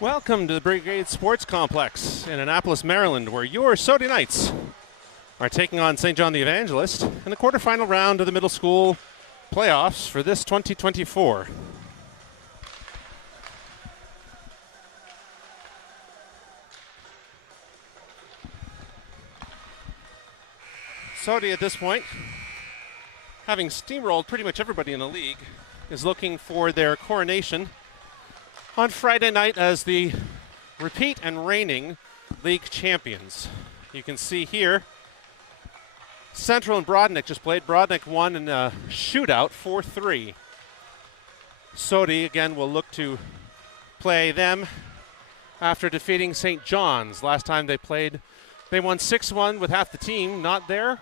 Welcome to the Brigade Sports Complex in Annapolis, Maryland, where your SOTI Knights are taking on St. John the Evangelist in the quarterfinal round of the middle school playoffs for this 2024. SOTI at this point, having steamrolled pretty much everybody in the league, is looking for their coronation on Friday night as the repeat and reigning league champions. You can see here, Central and Brodnick just played. Brodnick won in a shootout, 4-3. SOTI again will look to play them after defeating St. John's. Last time they played, they won 6-1 with half the team not there,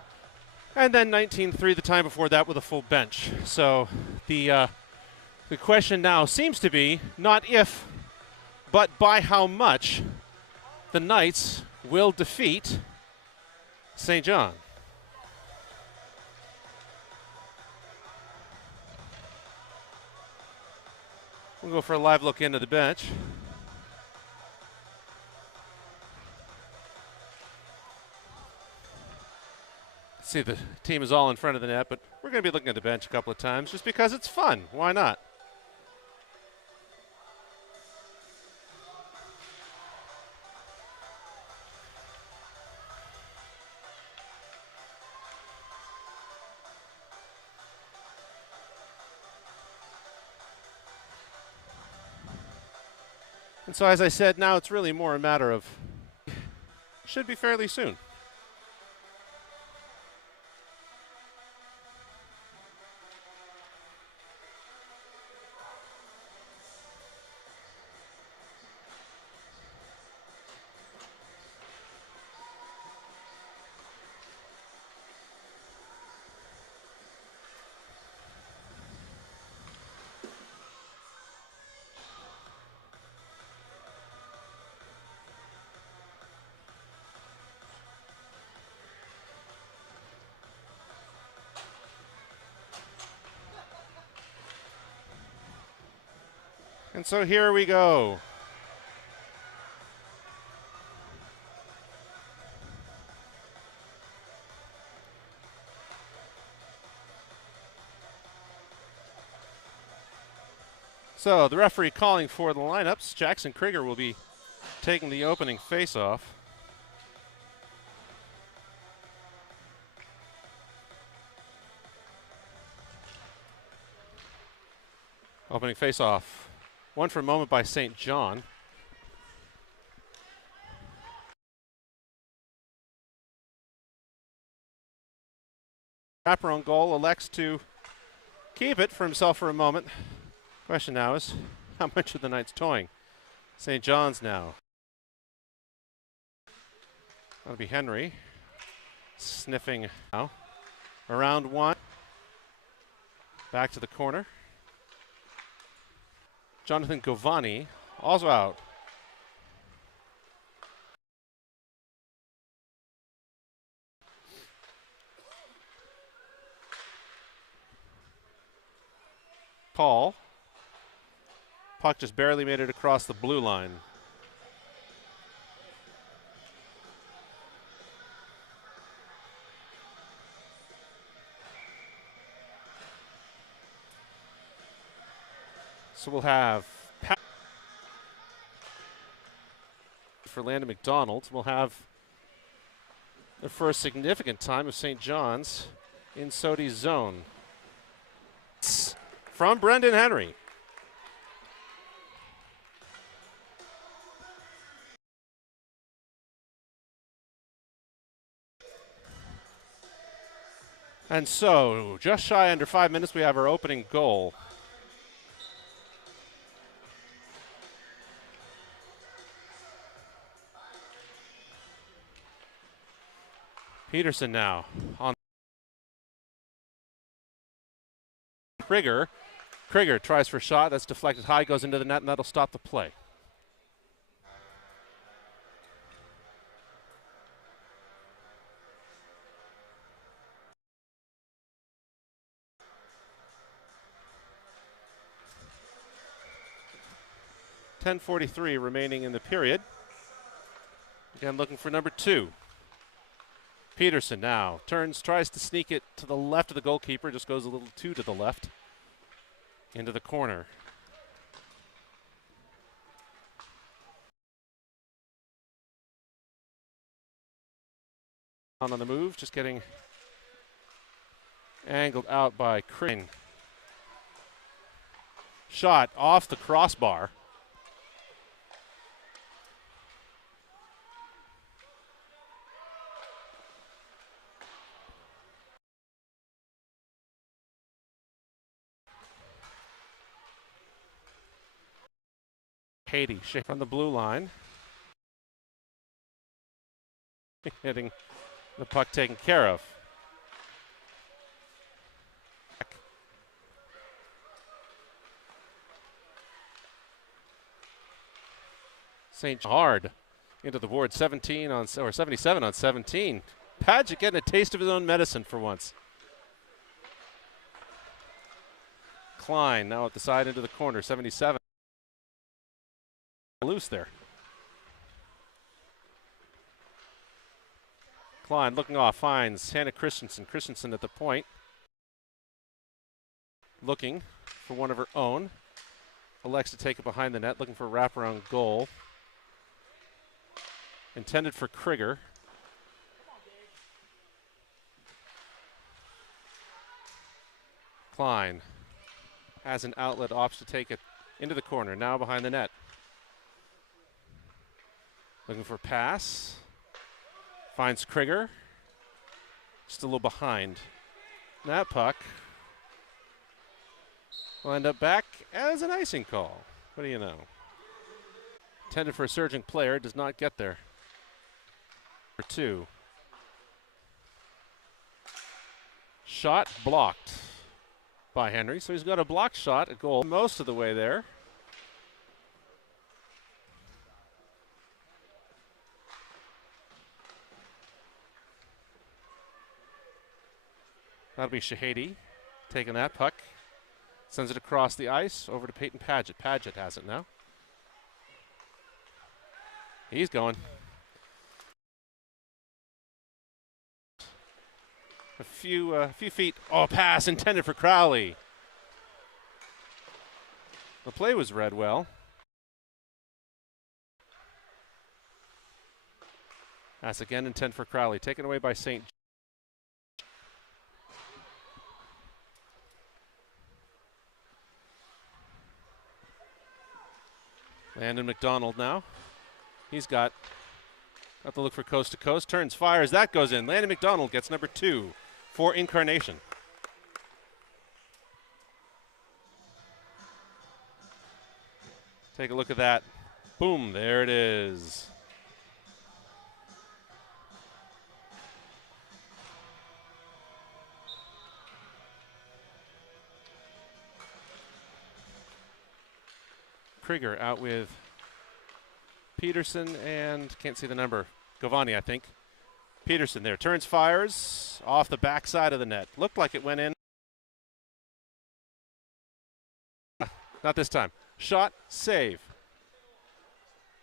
and then 19-3 the time before that with a full bench. So the question now seems to be not if, but by how much the Knights will defeat St. John. We'll go for a live look into the bench. See, the team is all in front of the net, but we're going to be looking at the bench a couple of times just because it's fun. Why not? And so, as I said, now it's really more a matter of, should be fairly soon. And so here we go. So the referee calling for the lineups. Jackson Krieger will be taking the opening face-off. Opening face-off. One for a moment by St. John. Chaperone goal elects to keep it for himself for a moment. Question now is, how much are the Knights towing? St. John's now. That'll be Henry. Sniffing now. Around one. Back to the corner. Jonathan Govani, also out. Paul. Puck just barely made it across the blue line. So we'll have for Landon McDonald. We'll have the first significant time of St. John's in SOTI's zone. From Brendan Henry. And so, just shy under 5 minutes, we have our opening goal. Peterson now on Krieger. Krieger tries for a shot. That's deflected high, goes into the net, and that'll stop the play. 10:43 remaining in the period. Again, looking for number 2. Peterson now turns, tries to sneak it to the left of the goalkeeper, just goes a little too to the left into the corner. On the move, just getting angled out by Crane. Shot off the crossbar. Haiti from the blue line. Hitting the puck taken care of. St. Hard into the board, 17 on, or 77 on 17. Padgett getting a taste of his own medicine for once. Klein now at the side into the corner, 77. Loose there. Klein looking off, finds Hannah Christensen. Christensen at the point. Looking for one of her own. Elects to take it behind the net, looking for a wraparound goal. Intended for Krieger. Klein has an outlet, opts to take it into the corner, now behind the net. Looking for a pass. Finds Krieger. Just a little behind. That puck will end up back as an icing call. What do you know? Intended for a surging player, does not get there. For 2. Shot blocked by Henry, so he's got a blocked shot, a goal most of the way there. That'll be Shahady taking that puck. Sends it across the ice over to Peyton Padgett. Padgett has it now. He's going. A few feet. Oh, pass intended for Crowley. The play was read well. Pass again intended for Crowley. Taken away by St. Landon McDonald now. He's got to look for coast to coast. Turns, fires, that goes in. Landon McDonald gets number 2 for Incarnation. Take a look at that. Boom, there it is. Krieger out with Peterson and can't see the number. Govani, I think. Peterson there. Turns, fires off the backside of the net. Looked like it went in. Not this time. Shot, save.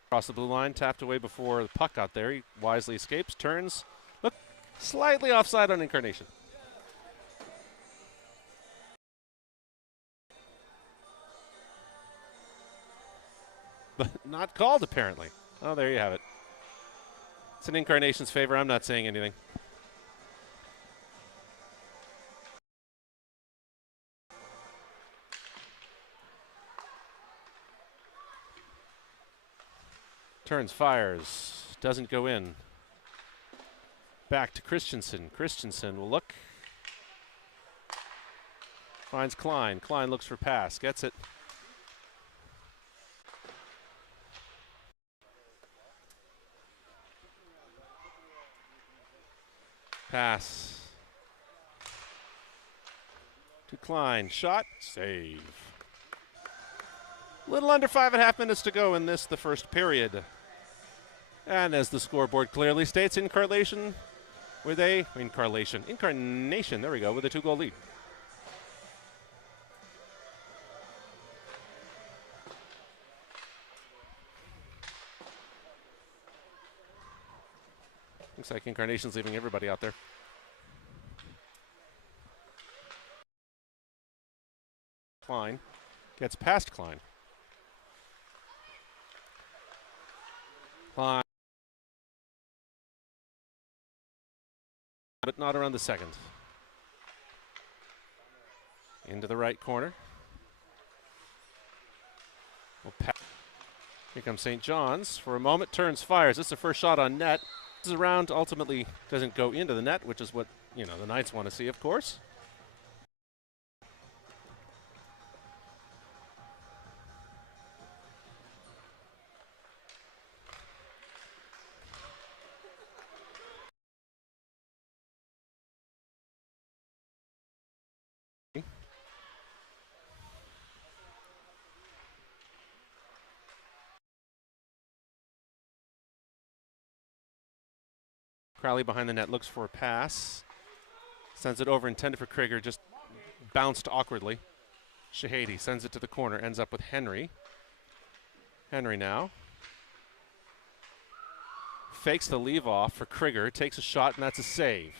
Across the blue line, tapped away before the puck got there. He wisely escapes, turns. Look, slightly offside on Incarnation. But not called, apparently. Oh, there you have it. It's in Incarnation's favor. I'm not saying anything. Turns, fires, doesn't go in. Back to Christensen. Christensen will look. Finds Klein. Klein looks for pass, gets it. Pass to Klein. Shot, save. Little under 5.5 minutes to go in this, the first period. And as the scoreboard clearly states, Incarnation with a Incarnation, there we go, with a 2-goal lead. Looks like Incarnation's leaving everybody out there. Klein gets past Klein. Klein. But not around the second. Into the right corner. Here comes St. John's. For a moment, turns, fires. This is the first shot on net. This is around, ultimately doesn't go into the net, which is what, you know, the Knights want to see, of course. Crowley behind the net looks for a pass. Sends it over, intended for Krieger, just bounced awkwardly. Shahady sends it to the corner, ends up with Henry. Henry now. Fakes the leave off for Krieger, takes a shot, and that's a save.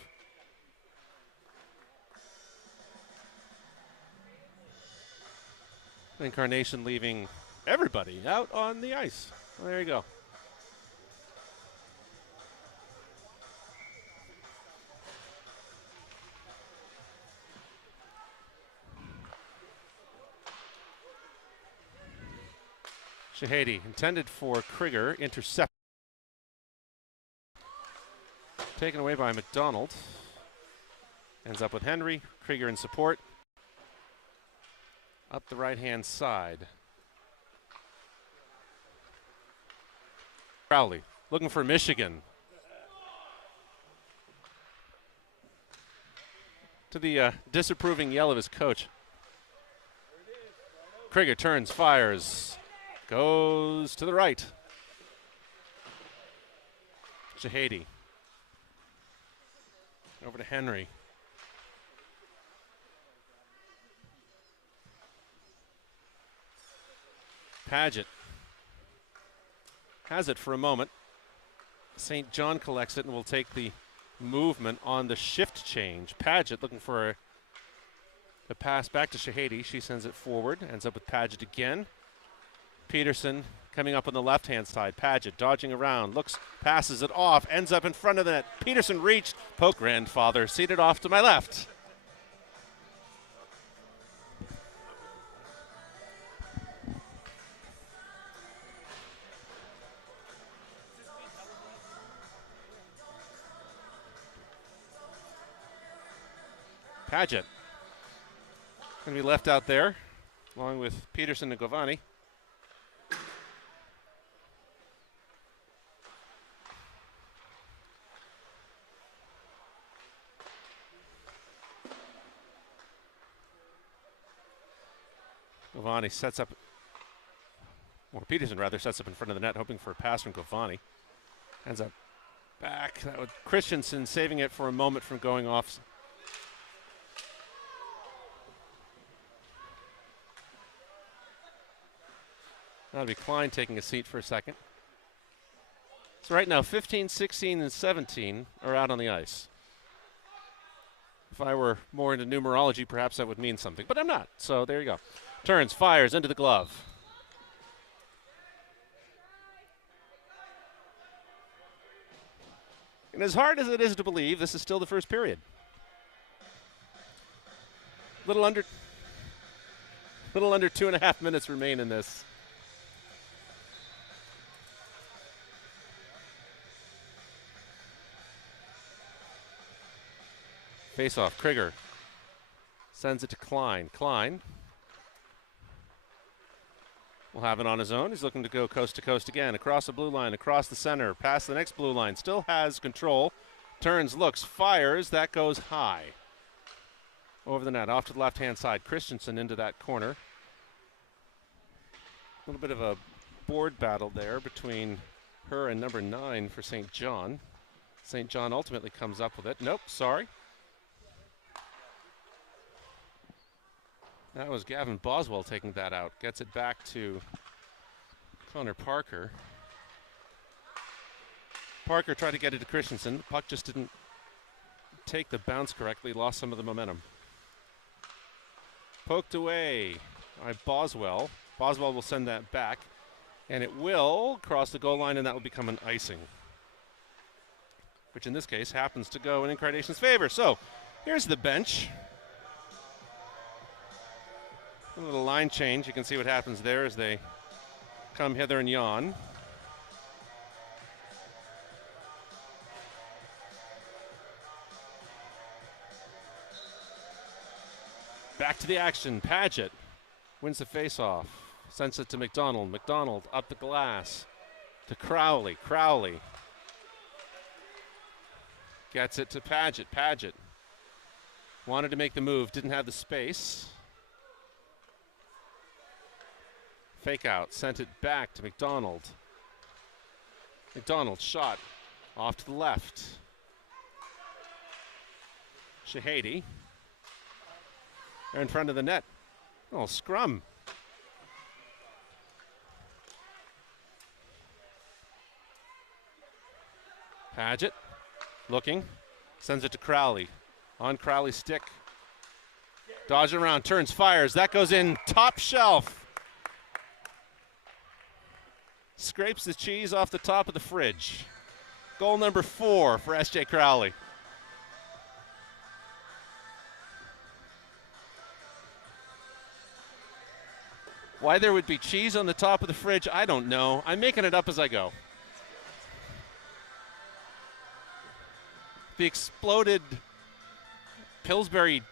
Incarnation leaving everybody out on the ice. Well, there you go. Shahady intended for Krieger, intercept. Taken away by McDonald. Ends up with Henry, Krieger in support. Up the right-hand side. Crowley looking for Michigan. To the disapproving yell of his coach. Krieger turns, fires. Goes to the right. Shahady. Over to Henry. Paget has it for a moment. St. John collects it and will take the movement on the shift change. Paget looking for a pass back to Shahady. She sends it forward, ends up with Paget again. Peterson coming up on the left-hand side. Paget dodging around, looks, passes it off, ends up in front of the net. Peterson reached, poke grandfather, seated off to my left. Paget going to be left out there, along with Peterson and Govani. Govani sets up, or Peterson rather, sets up in front of the net, hoping for a pass from Govani. Ends up back. That would Christensen saving it for a moment from going off. That'll be Klein taking a seat for a second. So right now, 15, 16, and 17 are out on the ice. If I were more into numerology, perhaps that would mean something, but I'm not. So there you go. Turns, fires into the glove. And as hard as it is to believe, this is still the first period. Little under 2.5 minutes remain in this. Face-off, Krieger sends it to Klein. Klein will have it on his own. He's looking to go coast to coast again, across the blue line, across the center, past the next blue line. Still has control. Turns, looks, fires. That goes high. Over the net, off to the left-hand side. Christensen into that corner. A little bit of a board battle there between her and number 9 for St. John. St. John ultimately comes up with it. Nope, sorry. That was Gavin Boswell taking that out. Gets it back to Connor Parker. Parker tried to get it to Christensen. The puck just didn't take the bounce correctly, lost some of the momentum. Poked away by Boswell. Boswell will send that back, and it will cross the goal line, and that will become an icing, which in this case happens to go in Incarnation's favor. So here's the bench. A little line change. You can see what happens there as they come hither and yon. Back to the action. Paget wins the faceoff. Sends it to McDonald. McDonald up the glass to Crowley. Crowley gets it to Paget. Paget wanted to make the move, didn't have the space. Fake out, sent it back to McDonald. McDonald shot off to the left. Shahady. They're in front of the net. Oh, scrum. Paget looking, sends it to Crowley. On Crowley's stick. Dodging around, turns, fires. That goes in top shelf. Scrapes the cheese off the top of the fridge. Goal number 4 for S.J. Crowley. Why there would be cheese on the top of the fridge, I don't know. I'm making it up as I go. The exploded Pillsbury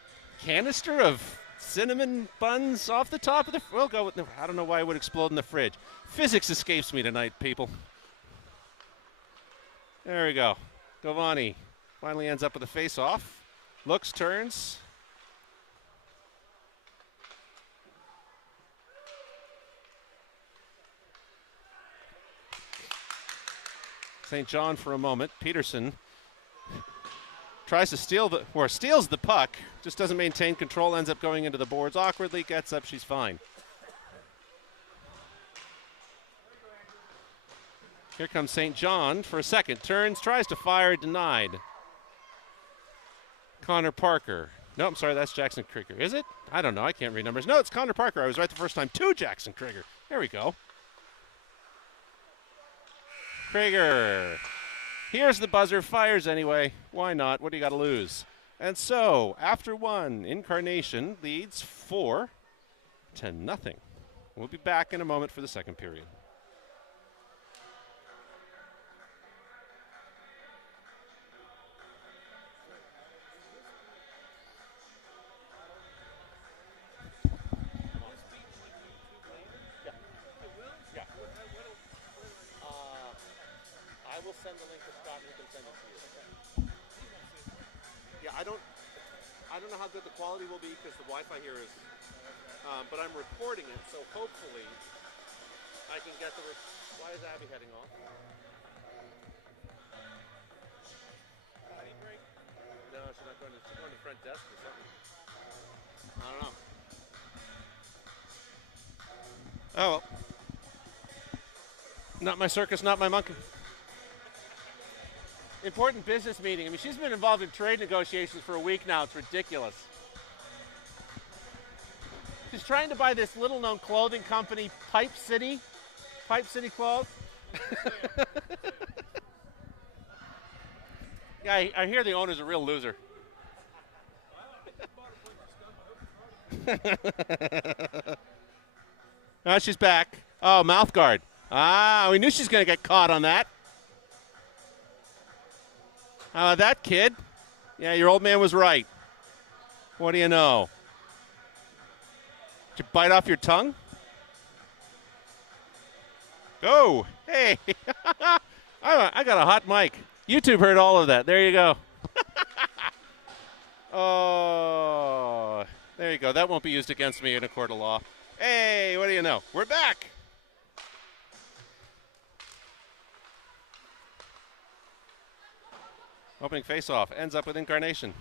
canister of cinnamon buns off the top of the, we'll go with, I don't know why it would explode in the fridge. Physics escapes me tonight, people. There we go. Govani finally ends up with a face-off. Looks, turns. St. John for a moment. Peterson tries to steals the puck, just doesn't maintain control, ends up going into the boards awkwardly, gets up, she's fine. Here comes St. John for a second, turns, tries to fire, denied. Connor Parker. No, I'm sorry, that's Jackson Krieger. Is it? I don't know, I can't read numbers. No, it's Connor Parker. I was right the first time. To Jackson Krieger. There we go. Krieger. Here's the buzzer, fires anyway. Why not? What do you got to lose? And so, after one, Incarnation leads 4-0. We'll be back in a moment for the second period. I will send the link to Scott and he can send it to you. Yeah, I don't know how good the quality will be because the Wi-Fi here is, but I'm recording it, so hopefully I can get the. Why is Abby heading off? Break? No, she's not going to. She's going to the front desk or something. I don't know. Oh well. Not my circus, not my monkey. Important business meeting. I mean, she's been involved in trade negotiations for a week now. It's ridiculous. She's trying to buy this little-known clothing company, Pipe City Clothes. Yeah, I hear the owner's a real loser. Oh, she's back. Oh, mouth guard. Ah, we knew she's going to get caught on that. That kid. Yeah, your old man was right. What do you know? Did you bite off your tongue? Go. Hey. I got a hot mic. YouTube heard all of that. There you go. Oh, there you go. That won't be used against me in a court of law. Hey, what do you know? We're back. Opening faceoff ends up with Incarnation.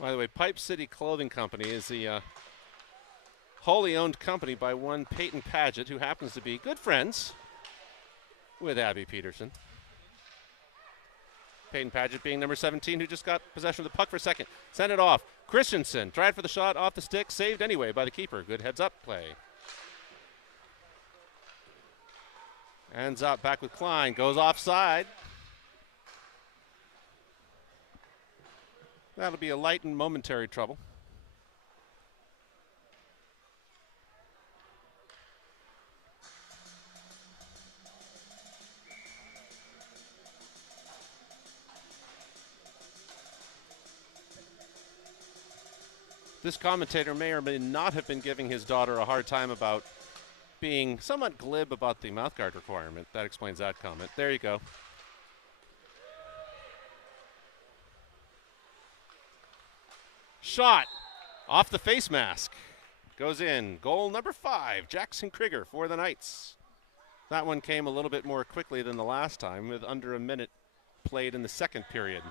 By the way, Pipe City Clothing Company is the wholly owned company by one Peyton Paget, who happens to be good friends with Abby Peterson. Peyton Paget being number 17, who just got possession of the puck for a second. Sent it off. Christensen tried for the shot off the stick, saved anyway by the keeper. Good heads-up play. Ends up back with Klein, goes offside. That'll be a light and momentary trouble. This commentator may or may not have been giving his daughter a hard time about being somewhat glib about the mouthguard requirement. That explains that comment. There you go. Shot off the face mask. Goes in. Goal number 5, Jackson Krieger for the Knights. That one came a little bit more quickly than the last time, with under a minute played in the second period.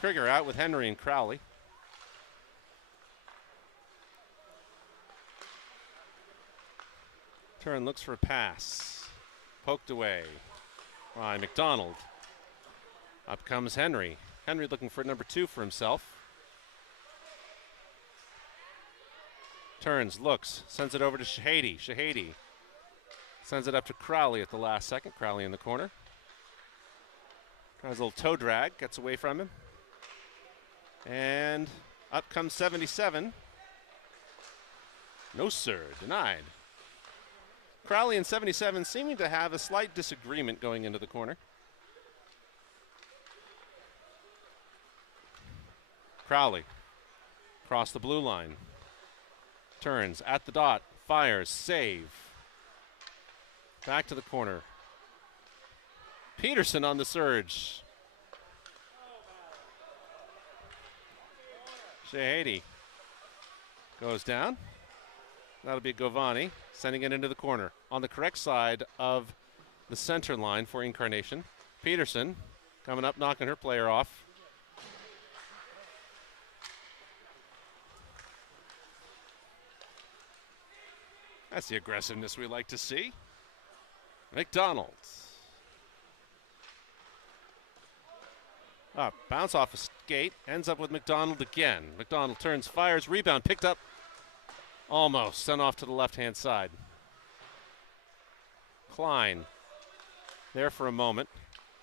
Krieger out with Henry and Crowley. Turn looks for a pass. Poked away by McDonald. Up comes Henry. Henry looking for number 2 for himself. Turns, looks, sends it over to Shahady. Shahady sends it up to Crowley at the last second. Crowley in the corner. Tries a little toe drag, gets away from him. And up comes 77. No, sir, denied. Crowley and 77 seeming to have a slight disagreement going into the corner. Crowley across the blue line. Turns at the dot, fires, save. Back to the corner. Peterson on the surge. Shahady goes down. That'll be Govani sending it into the corner. On the correct side of the center line for Incarnation. Peterson coming up, knocking her player off. That's the aggressiveness we like to see. McDonald. Up, bounce off a skate, ends up with McDonald again. McDonald turns, fires, rebound, picked up. Almost, sent off to the left-hand side. Klein there for a moment.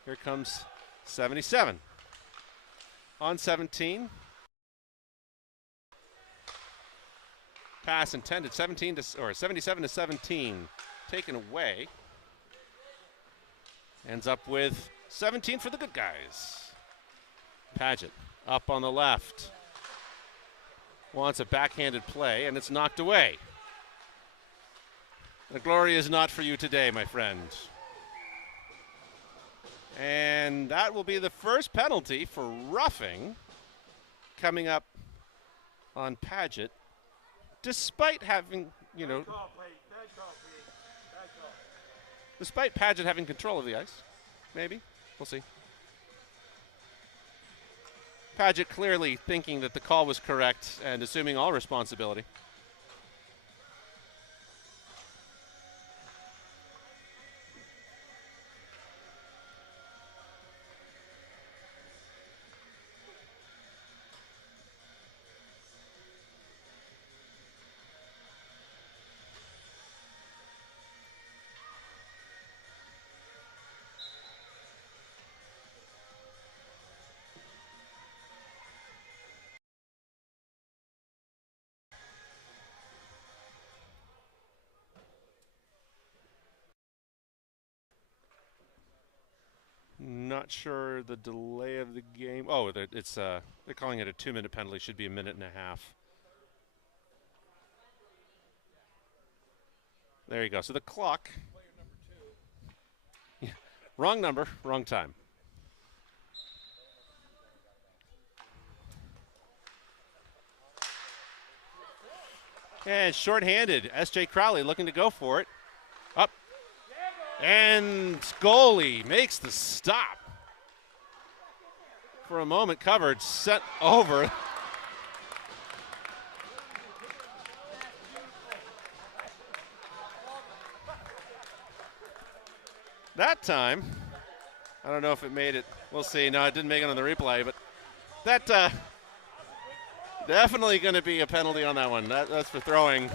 Here comes 77. On 17. Pass intended, 77 to 17. Taken away. Ends up with 17 for the good guys. Paget up on the left. Wants a backhanded play, and it's knocked away. The glory is not for you today, my friend. And that will be the first penalty for roughing coming up on Paget, despite having, despite Paget having control of the ice. Maybe. We'll see. Paget clearly thinking that the call was correct and assuming all responsibility. Not sure the delay of the game. Oh, it's they're calling it a 2-minute penalty. Should be a minute and a half. There you go. So the clock. Yeah, wrong number, wrong time. And shorthanded. S.J. Crowley looking to go for it. Up. And goalie makes the stop. For a moment covered, set over. That time, I don't know if it made it. We'll see. No, it didn't make it on the replay, but that definitely going to be a penalty on that one. That's for throwing.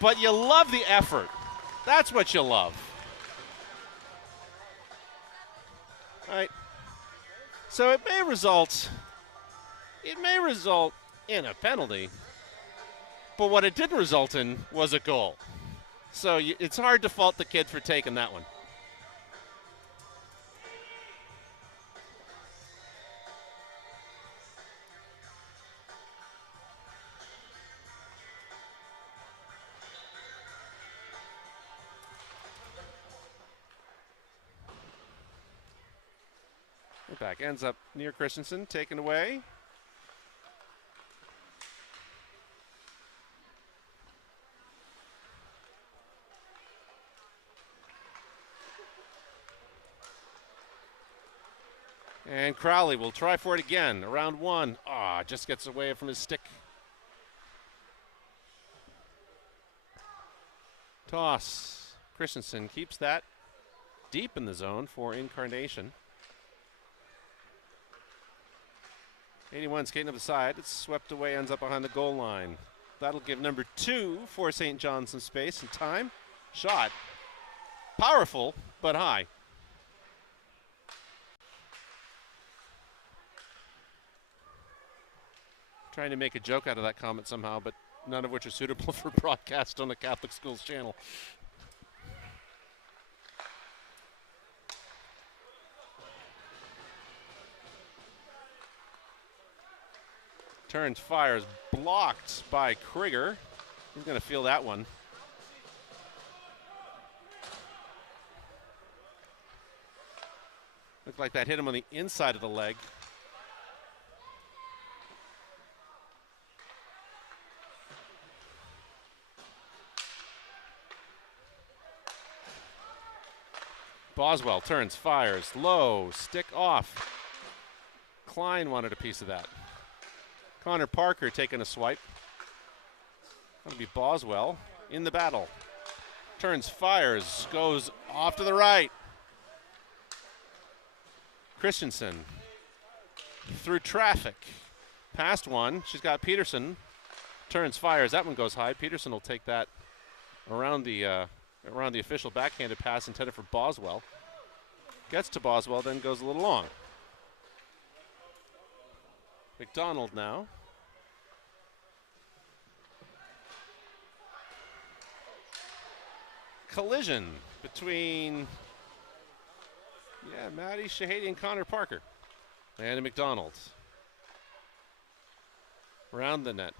But you love the effort. That's what you love. All right. So it may result in a penalty, but what it didn't result in was a goal. So it's hard to fault the kid for taking that one. The back ends up near Christensen, taken away. And Crowley will try for it again. Around one. Just gets away from his stick. Toss. Christensen keeps that deep in the zone for Incarnation. 81 skating up the side. It's swept away, ends up behind the goal line. That'll give number 2 for St. John's some space and time. Shot. Powerful, but high. Trying to make a joke out of that comment somehow, but none of which are suitable for broadcast on the Catholic Schools channel. Turns, fires, blocked by Krieger. He's going to feel that one. Looked like that hit him on the inside of the leg. Boswell turns, fires, low, stick off. Klein wanted a piece of that. Connor Parker taking a swipe. That'll be Boswell in the battle. Turns, fires, goes off to the right. Christensen through traffic. Past one, she's got Peterson. Turns, fires, that one goes high. Peterson will take that around the official backhanded pass intended for Boswell. Gets to Boswell, then goes a little long. McDonald now. Collision between Maddie Shahady and Connor Parker. And McDonald. Around the net.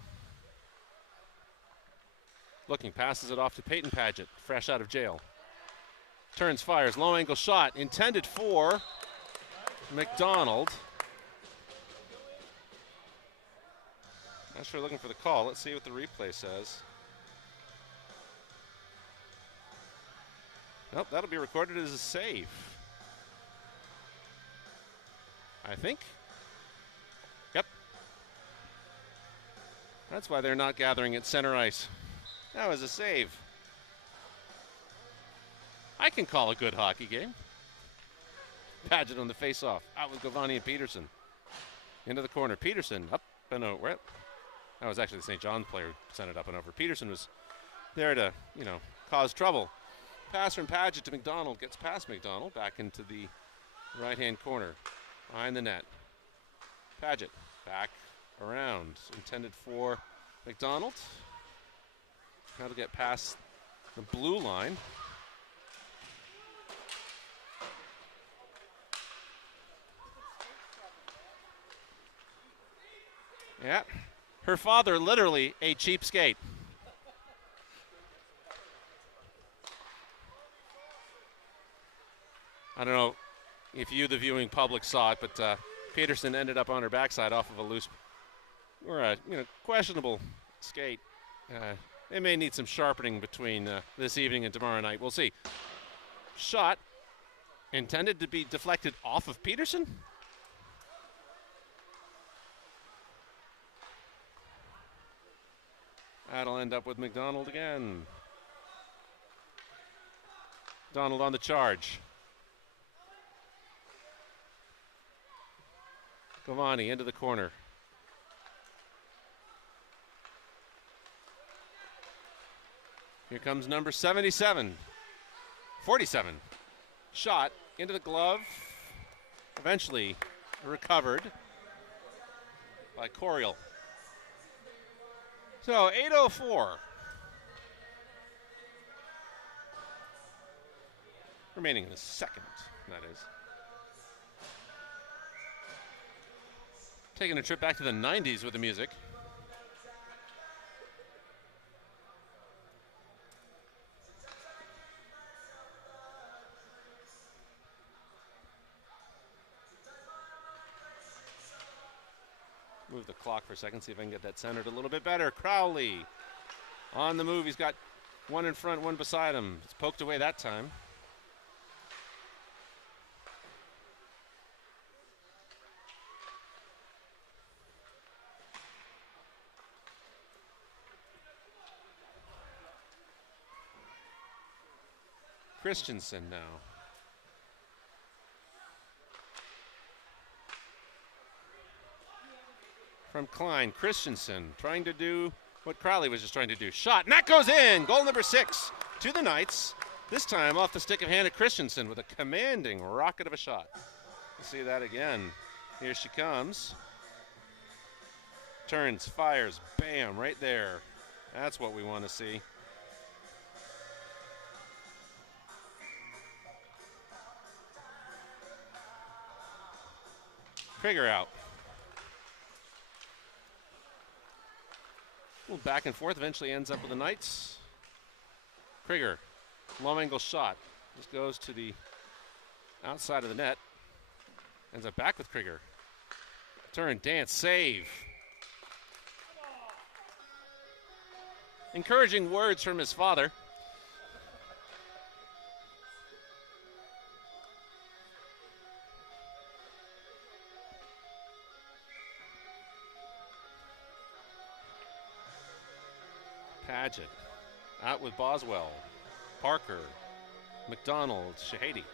Looking, passes it off to Peyton Paget, fresh out of jail. Turns, fires, low angle shot, intended for McDonald. Not sure, looking for the call. Let's see what the replay says. Nope, that'll be recorded as a save. I think. Yep. That's why they're not gathering at center ice. That was a save. I can call a good hockey game. Paget on the face-off. Out with Gavani and Peterson. Into the corner. Peterson up and over. That was actually the St. John player who sent it up and over. Peterson was there to, cause trouble. Pass from Paget to McDonald. Gets past McDonald. Back into the right-hand corner. Behind the net. Paget back around. Intended for McDonald. How to get past the blue line. Yeah, her father literally a cheapskate. I don't know if you, the viewing public, saw it, but Peterson ended up on her backside off of a loose or a questionable skate. They may need some sharpening between this evening and tomorrow night. We'll see. Shot intended to be deflected off of Peterson. That'll end up with McDonald again. Donald on the charge. Giovanni into the corner. Here comes number 77. 47. Shot into the glove. Eventually recovered by Coriel. So 8:04. Remaining in the second, that is. Taking a trip back to the 90s with the music. Move the clock for a second, see if I can get that centered a little bit better. Crowley on the move. He's got one in front, one beside him. It's poked away that time. Christensen now. From Klein, Christensen trying to do what Crowley was just trying to do. Shot, and that goes in! Goal number 6 to the Knights. This time off the stick of Hannah Christensen with a commanding rocket of a shot. We'll see that again. Here she comes. Turns, fires, bam, right there. That's what we want to see. Krieger out. A little back and forth, eventually ends up with the Knights. Krieger, low angle shot. This goes to the outside of the net. Ends up back with Krieger. Turn, dance, save. Encouraging words from his father. Paget out with Boswell, Parker, McDonald, Shahady.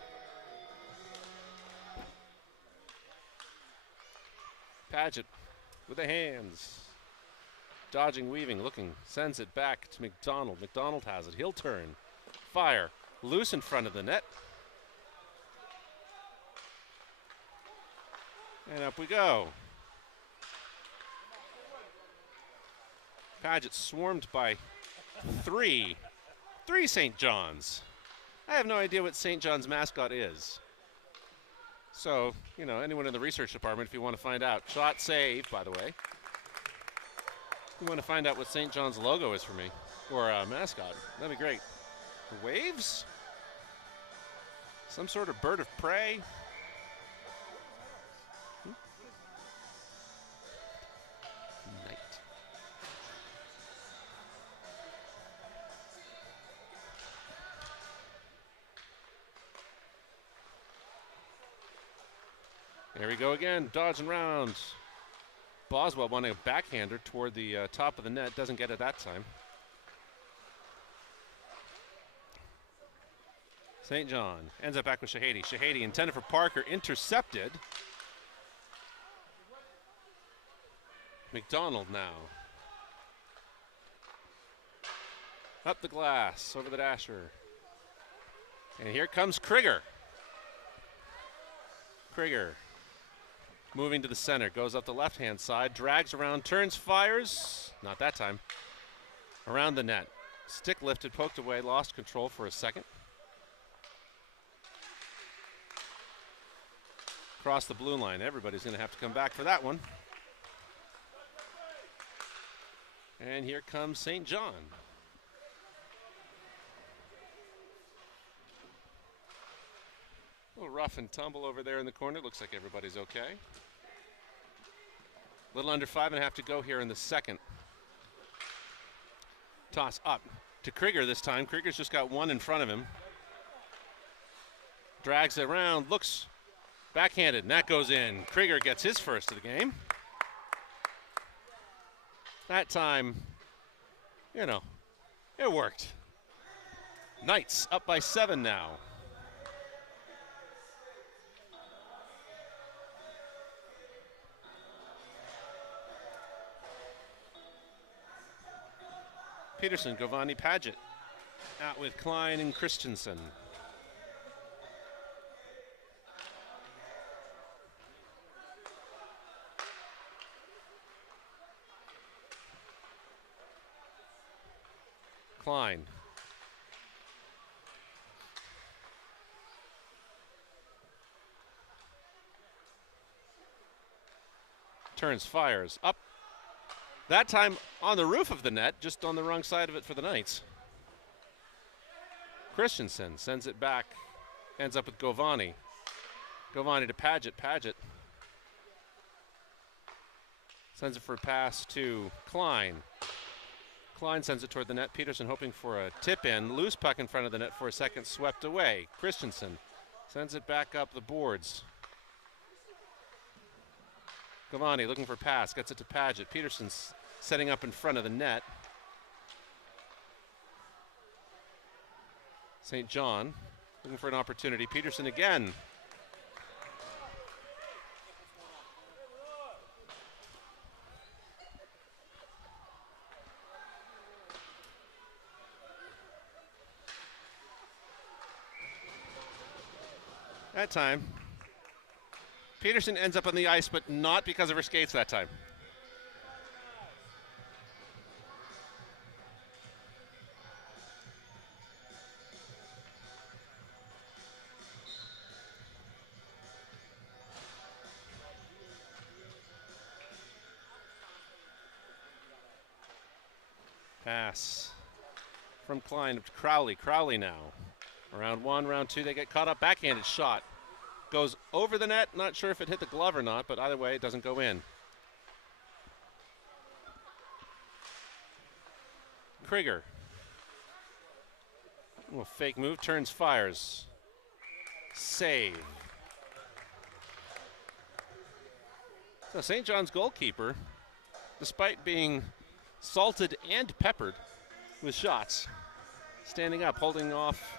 Paget with the hands. Dodging, weaving, looking, sends it back to McDonald. McDonald has it. He'll turn. Fire. Loose in front of the net. And up we go. Paget swarmed by three St. John's. I have no idea what St. John's mascot is. So, you know, anyone in the research department, if you want to find out. Shot, save, by the way. If you want to find out what St. John's logo is for me, or mascot, that'd be great. The waves? Some sort of bird of prey? There we go again, dodging round. Boswell wanting a backhander toward the top of the net, doesn't get it that time. St. John ends up back with Shahady. Shahady intended for Parker, intercepted. McDonald now. Up the glass, over the dasher. And here comes Krieger. Krieger. Moving to the center, goes up the left-hand side, drags around, turns, fires. Not that time. Around the net. Stick lifted, poked away, lost control for a second. Across the blue line. Everybody's going to have to come back for that one. And here comes St. John. A little rough and tumble over there in the corner. Looks like everybody's okay. A little under 5.5 to go here in the second. Toss up to Krieger this time. Krieger's just got one in front of him. Drags it around, looks backhanded, and that goes in. Krieger gets his first of the game. That time, you know, it worked. Knights up by 7 now. Peterson, Govani, Paget. Out with Klein and Christensen. Klein. Turns, fires, up. That time on the roof of the net, just on the wrong side of it for the Knights. Christensen sends it back, ends up with Govani. Govani to Paget, Paget. Sends it for a pass to Klein. Klein sends it toward the net. Peterson hoping for a tip in. Loose puck in front of the net for a second, swept away. Christensen sends it back up the boards. Govani looking for a pass, gets it to Paget. Peterson's setting up in front of the net. St. John looking for an opportunity. Peterson again. That time, Peterson ends up on the ice, but not because of her skates that time. Pass from Klein to Crowley. Crowley now. Round 1, round 2, they get caught up. Backhanded shot. Goes over the net. Not sure if it hit the glove or not, but either way, it doesn't go in. Krieger. Little fake move. Turns, fires. Save. So St. John's goalkeeper, despite being salted and peppered with shots, standing up, holding off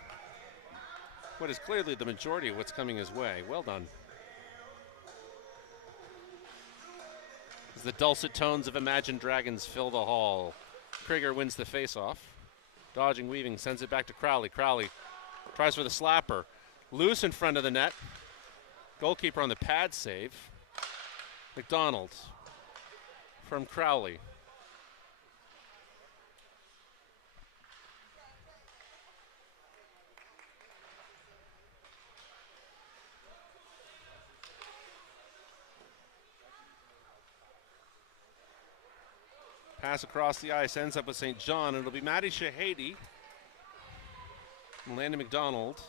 what is clearly the majority of what's coming his way. Well done. As the dulcet tones of Imagine Dragons fill the hall, Krieger wins the faceoff. Dodging, weaving, sends it back to Crowley. Crowley tries for the slapper. Loose in front of the net. Goalkeeper on the pad save. McDonald from Crowley. Pass across the ice, ends up with St. John. It'll be Matty Shahady and Landon McDonald.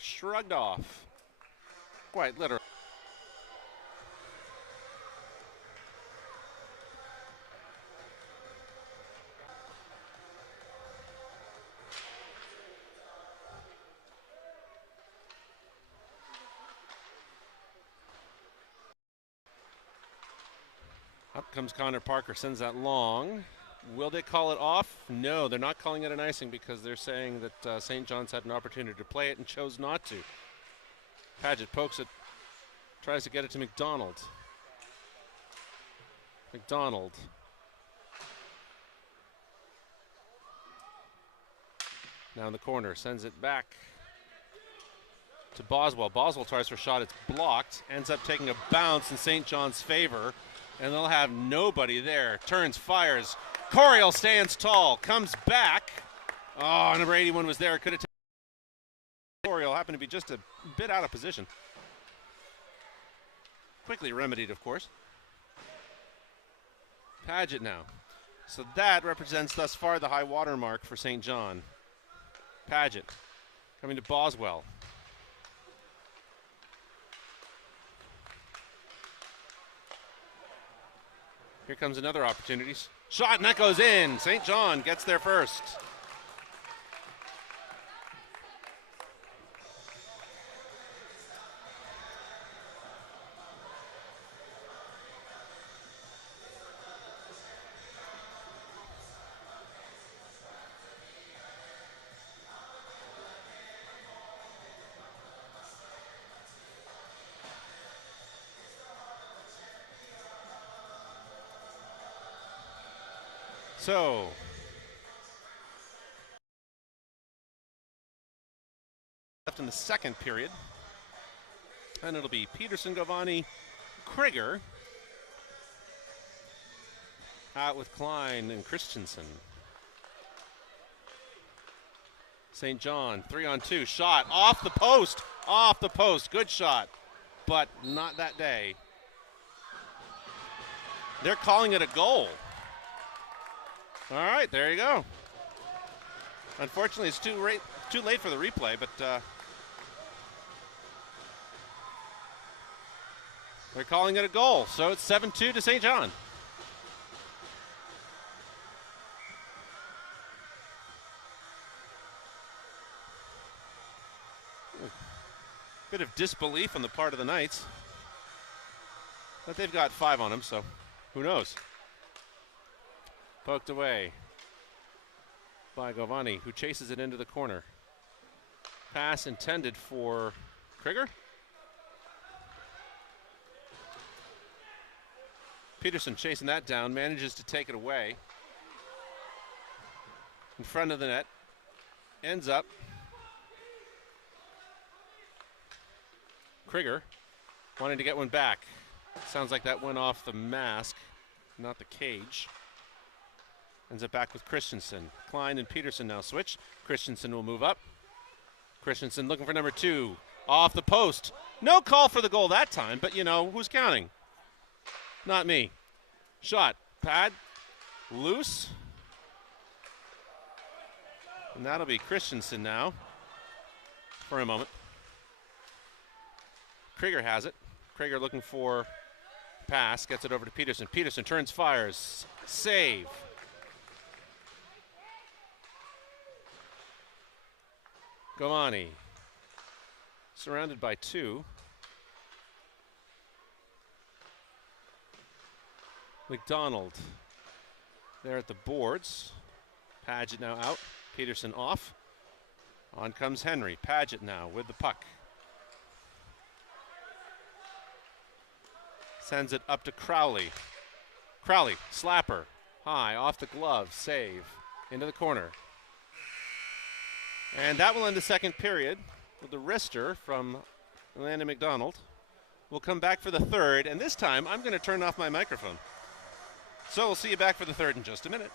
Shrugged off. Quite literally. Up comes Connor Parker, sends that long. Will they call it off? No, they're not calling it an icing because they're saying that St. John's had an opportunity to play it and chose not to. Paget pokes it, tries to get it to McDonald. McDonald. Now in the corner, sends it back to Boswell. Boswell tries for a shot, it's blocked, ends up taking a bounce in St. John's favor, and they'll have nobody there. Turns, fires. Coriel stands tall, comes back. Oh, number 81 was there. Could have taken. Coriel happened to be just a bit out of position. Quickly remedied, of course. Paget now. So that represents thus far the high water mark for St. John. Paget coming to Boswell. Here comes another opportunity. Shot, and that goes in. St. John gets there first. So, left in the second period. And it'll be Peterson, Govani, Krieger. Out with Klein and Christensen. St. John, 3-on-2, shot off the post, good shot, but not that day. They're calling it a goal. All right, there you go. Unfortunately, it's too late for the replay, but they're calling it a goal, so it's 7-2 to St. John. Bit of disbelief on the part of the Knights. But they've got 5 on them, so who knows? Poked away by Govani, who chases it into the corner. Pass intended for Krieger. Peterson chasing that down, manages to take it away. In front of the net. Ends up. Krieger wanting to get one back. Sounds like that went off the mask, not the cage. Ends up back with Christensen. Klein and Peterson now switch. Christensen will move up. Christensen looking for number 2. Off the post. No call for the goal that time, but you know, who's counting? Not me. Shot. Pad. Loose. And that'll be Christensen now for a moment. Krieger has it. Krieger looking for pass. Gets it over to Peterson. Peterson turns, fires. Save. Govani. Surrounded by 2. McDonald there at the boards. Paget now out. Peterson off. On comes Henry. Paget now with the puck. Sends it up to Crowley. Crowley, slapper. High, off the glove, save. Into the corner. And that will end the second period with the wrister from Landon McDonald. We'll come back for the third, and this time I'm going to turn off my microphone. So we'll see you back for the third in just a minute.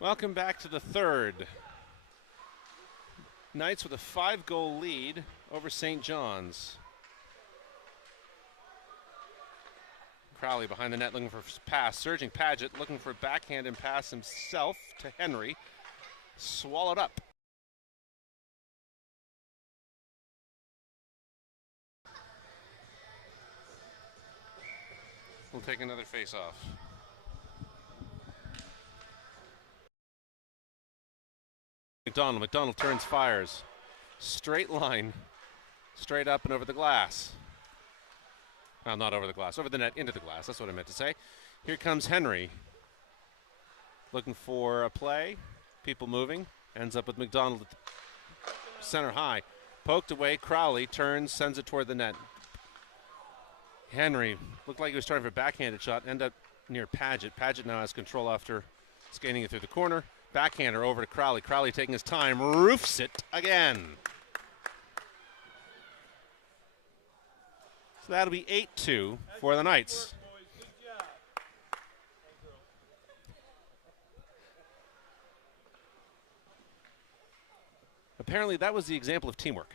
Welcome back to the third. Knights with a 5-goal lead over St. John's. Crowley behind the net looking for pass. Surging Paget looking for a backhand and pass himself to Henry. Swallowed up. We'll take another face-off. McDonald turns, fires. Straight line. Straight up and over the glass. Well, not over the glass. Over the net, into the glass. That's what I meant to say. Here comes Henry. Looking for a play. people moving. Ends up with McDonald at the center high. Poked away, Crowley turns, sends it toward the net. Henry looked like he was trying for a backhanded shot, end up near Paget. Paget now has control after skating it through the corner. Backhander over to Crowley. Crowley taking his time, roofs it again. So that'll be 8-2 for the Knights. Apparently that was the example of teamwork.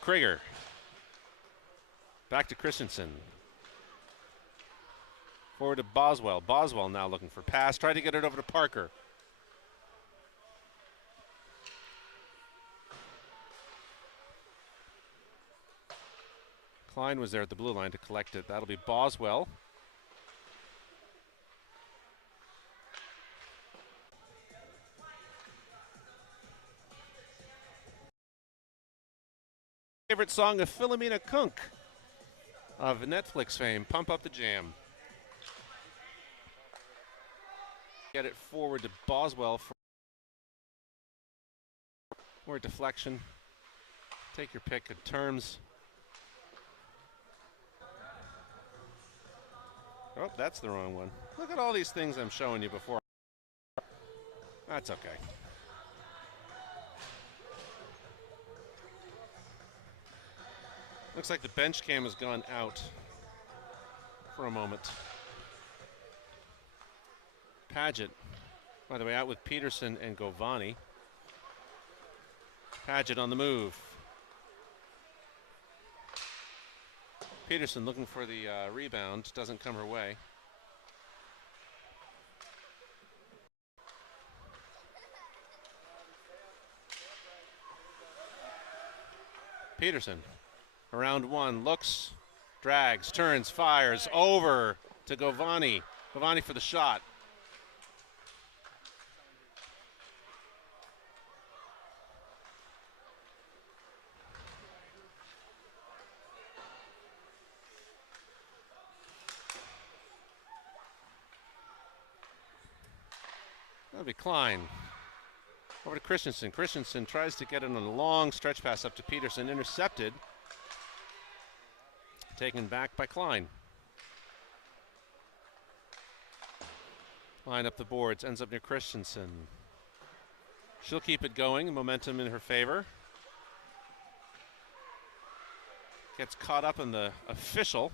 Krieger. Back to Christensen. Forward to Boswell. Boswell now looking for pass. Tried to get it over to Parker. Klein was there at the blue line to collect it. That'll be Boswell. Favorite song of Philomena Kunk of Netflix fame, Pump Up the Jam. Get it forward to Boswell for more deflection. Take your pick of terms. Oh, that's the wrong one. Look at all these things I'm showing you before. That's okay. Looks like the bench cam has gone out for a moment. Paget, by the way, out with Peterson and Govani. Paget on the move. Peterson looking for the rebound, doesn't come her way. Peterson, around one, looks, drags, turns, fires, over to Govani. Govani for the shot. That'll be Klein. Over to Christensen. Christensen tries to get it on a long stretch pass up to Peterson. Intercepted. Taken back by Klein. Line up the boards. Ends up near Christensen. She'll keep it going. Momentum in her favor. Gets caught up in the official.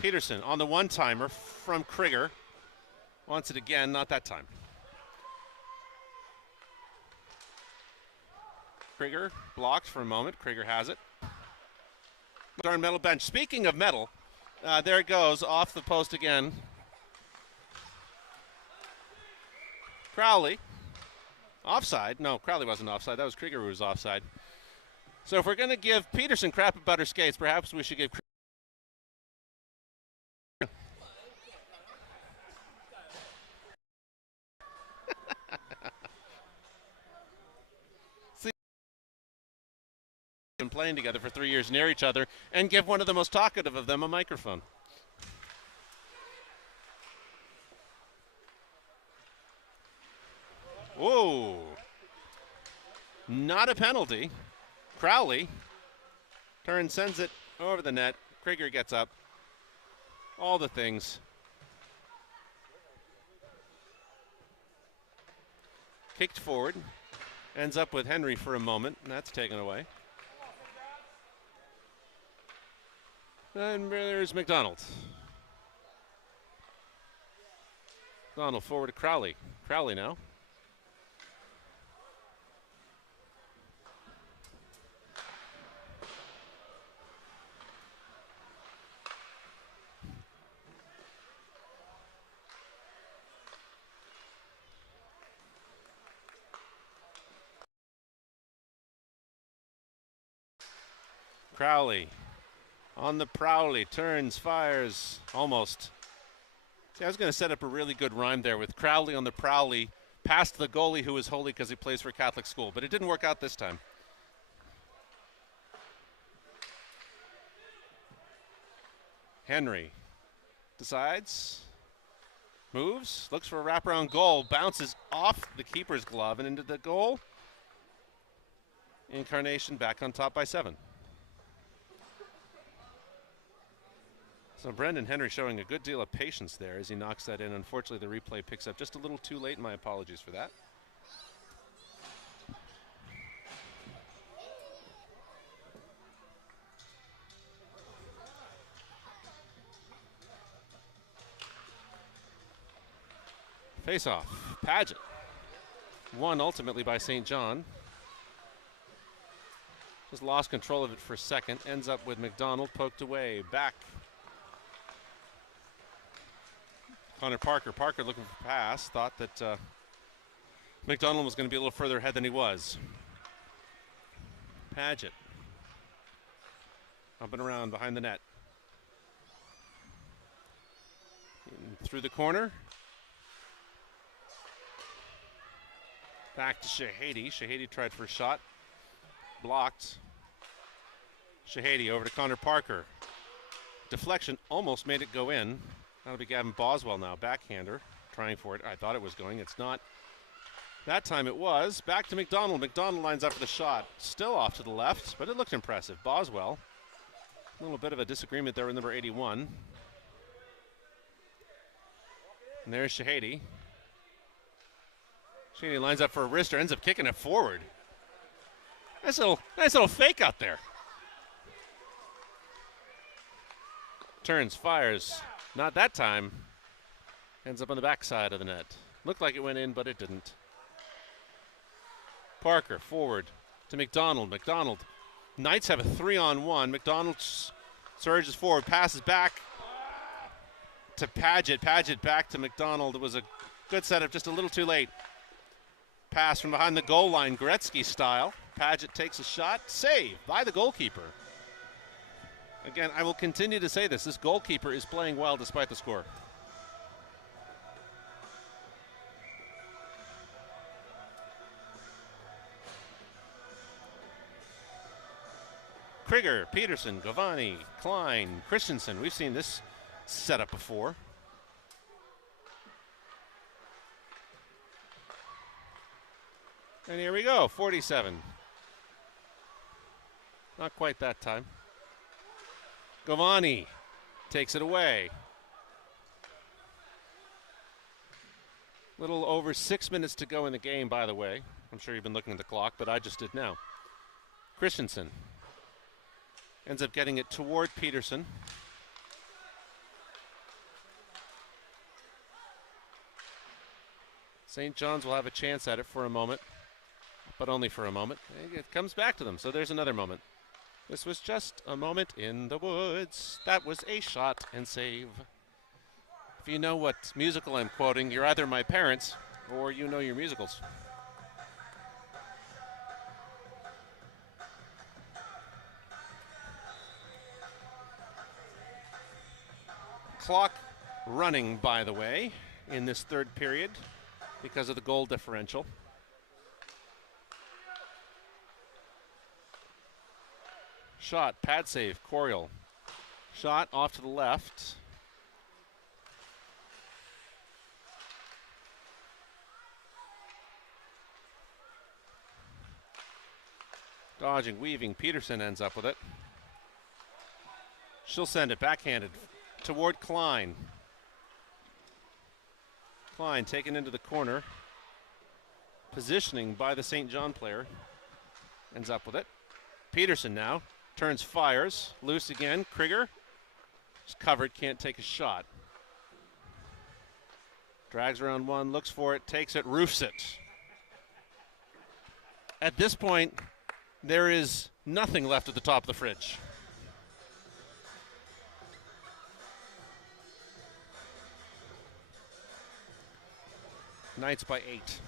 Peterson on the one-timer from Krieger. Wants it again, not that time. Krieger blocked for a moment. Krieger has it. Darn metal bench. Speaking of metal, there it goes, off the post again. Crowley. Offside. No, Crowley wasn't offside. That was Krieger who was offside. So if we're going to give Peterson crap about her skates, perhaps we should give been playing together for 3 years near each other and give one of the most talkative of them a microphone. Whoa. Not a penalty. Crowley turns, sends it over the net. Krieger gets up. All the things. Kicked forward. Ends up with Henry for a moment, and that's taken away. And there's McDonald. McDonald forward to Crowley. Crowley now. Crowley on the Prowley, turns, fires, almost. See, I was going to set up a really good rhyme there with Crowley on the Prowley, past the goalie who is holy because he plays for a Catholic school, but it didn't work out this time. Henry decides, moves, looks for a wraparound goal, bounces off the keeper's glove and into the goal. Incarnation back on top by 7. So Brendan Henry showing a good deal of patience there as he knocks that in. Unfortunately, the replay picks up just a little too late. My apologies for that. Face-off. Paget. Won ultimately by St. John. Just lost control of it for a second. Ends up with McDonald poked away. Back. Connor Parker. Parker looking for pass. Thought that McDonald was going to be a little further ahead than he was. Paget. Up and around behind the net. Through the corner. Back to Shahady. Shahady tried for a shot. Blocked. Shahady over to Connor Parker. Deflection almost made it go in. That'll be Gavin Boswell now. Backhander. Trying for it. I thought it was going. It's not. That time it was. Back to McDonald. McDonald lines up for the shot. Still off to the left, but it looked impressive. Boswell. A little bit of a disagreement there with number 81. And there's Shahady. Shahady lines up for a wrister. Ends up kicking it forward. Nice little fake out there. Turns, fires. Not that time. Ends up on the backside of the net. Looked like it went in, but it didn't. Parker forward to McDonald. McDonald. Knights have a 3-on-1. McDonald surges forward, passes back to Paget. Paget back to McDonald. It was a good setup, just a little too late. Pass from behind the goal line, Gretzky style. Paget takes a shot. Save by the goalkeeper. Again, I will continue to say this. This goalkeeper is playing well despite the score. Krieger, Peterson, Govani, Klein, Christensen. We've seen this setup before. And here we go, 47. Not quite that time. Govani takes it away. Little over 6 minutes to go in the game, by the way. I'm sure you've been looking at the clock, but I just did now. Christensen ends up getting it toward Peterson. St. John's will have a chance at it for a moment, but only for a moment. It comes back to them, so there's another moment. This was just a moment in the woods. That was a shot and save. If you know what musical I'm quoting, you're either my parents or you know your musicals. Clock running, by the way, in this third period because of the goal differential. Shot, pad save, Coriel. Shot off to the left. Dodging, weaving, Peterson ends up with it. She'll send it backhanded toward Klein. Klein taken into the corner. Positioning by the St. John player. Ends up with it. Peterson now. Turns, fires. Loose again. Krieger. Is covered, can't take a shot. Drags around one, looks for it, takes it, roofs it. At this point, there is nothing left at the top of the fridge. Knights by 8.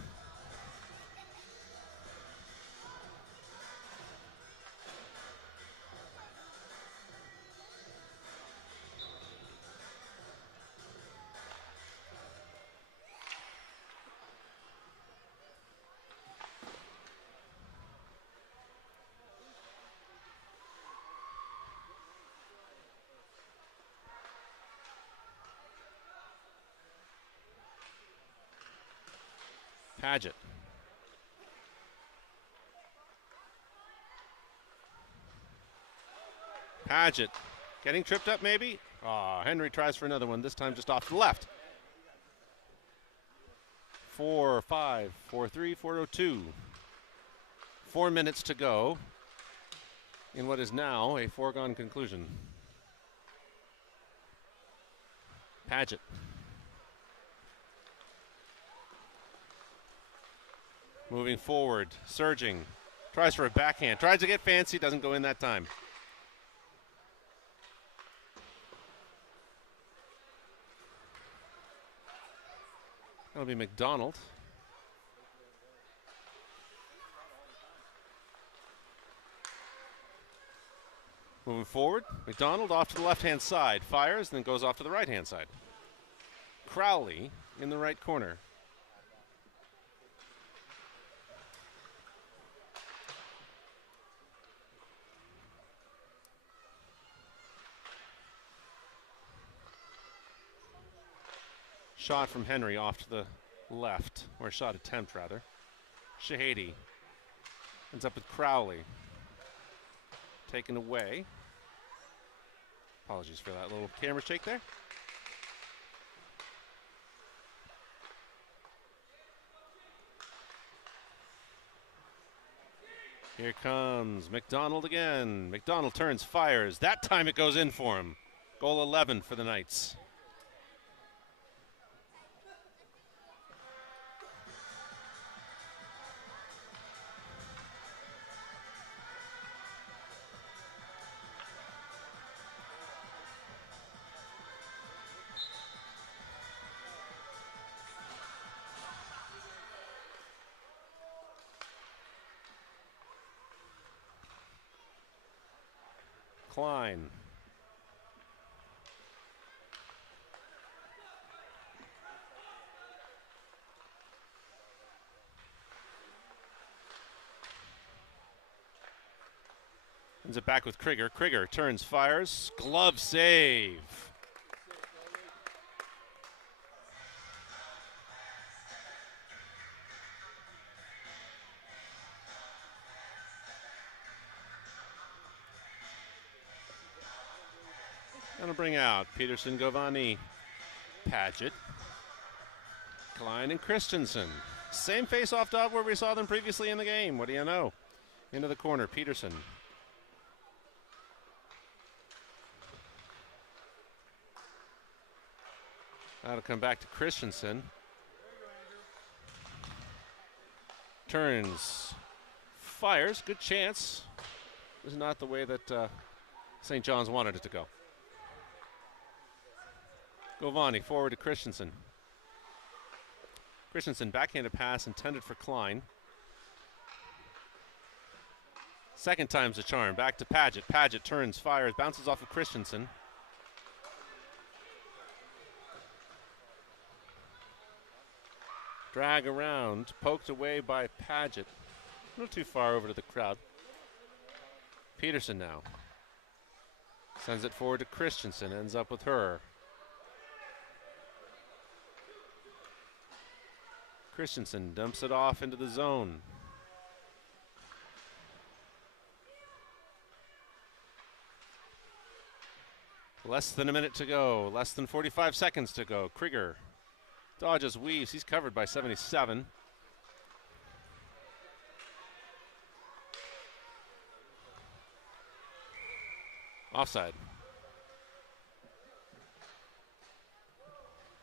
Paget. Paget getting tripped up maybe. Henry tries for another one, this time just off to the left. 4-5, 4-3, 4-2. 4 minutes to go in what is now a foregone conclusion. Paget. Moving forward, surging. Tries for a backhand. Tries to get fancy, doesn't go in that time. That'll be McDonald. Moving forward, McDonald off to the left-hand side. Fires, then goes off to the right-hand side. Crowley in the right corner. Shot from Henry off to the left, or shot attempt rather. Shahady ends up with Crowley. Taken away. Apologies for that little camera shake there. Here comes McDonald again. McDonald turns, fires. That time it goes in for him. Goal 11 for the Knights. Klein. Ends it back with Krieger. Krieger turns, fires. Glove save. Gonna bring out Peterson, Govani, Paget, Klein, and Christensen. Same face-off dot where we saw them previously in the game. What do you know? Into the corner, Peterson. That'll come back to Christensen. Turns, fires, good chance. This is not the way that St. John's wanted it to go. Govani forward to Christensen. Christensen, backhanded pass intended for Klein. Second time's a charm. Back to Paget. Paget turns, fires, bounces off of Christensen. Drag around, poked away by Paget. A little too far over to the crowd. Peterson now. Sends it forward to Christensen, ends up with her. Christensen dumps it off into the zone. Less than a minute to go, less than 45 seconds to go. Krieger dodges, weaves, he's covered by 77. Offside.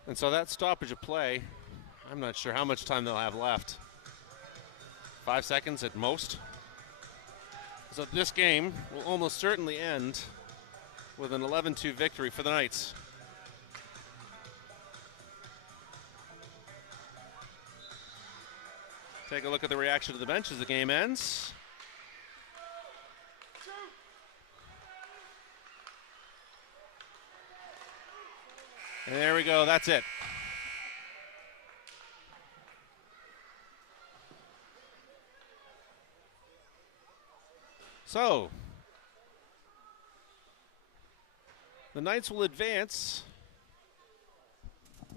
And so that stoppage of play, I'm not sure how much time they'll have left. 5 seconds at most. So this game will almost certainly end with an 11-2 victory for the Knights. Take a look at the reaction to the bench as the game ends. And there we go, that's it. So, the Knights will advance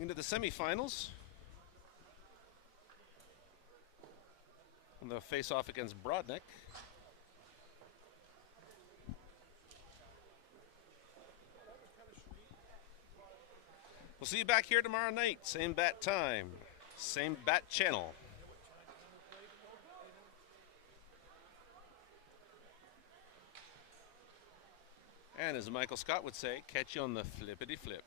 into the semifinals on the face-off against Brodnick. We'll see you back here tomorrow night. Same bat time, same bat channel. And as Michael Scott would say, catch you on the flippity flip.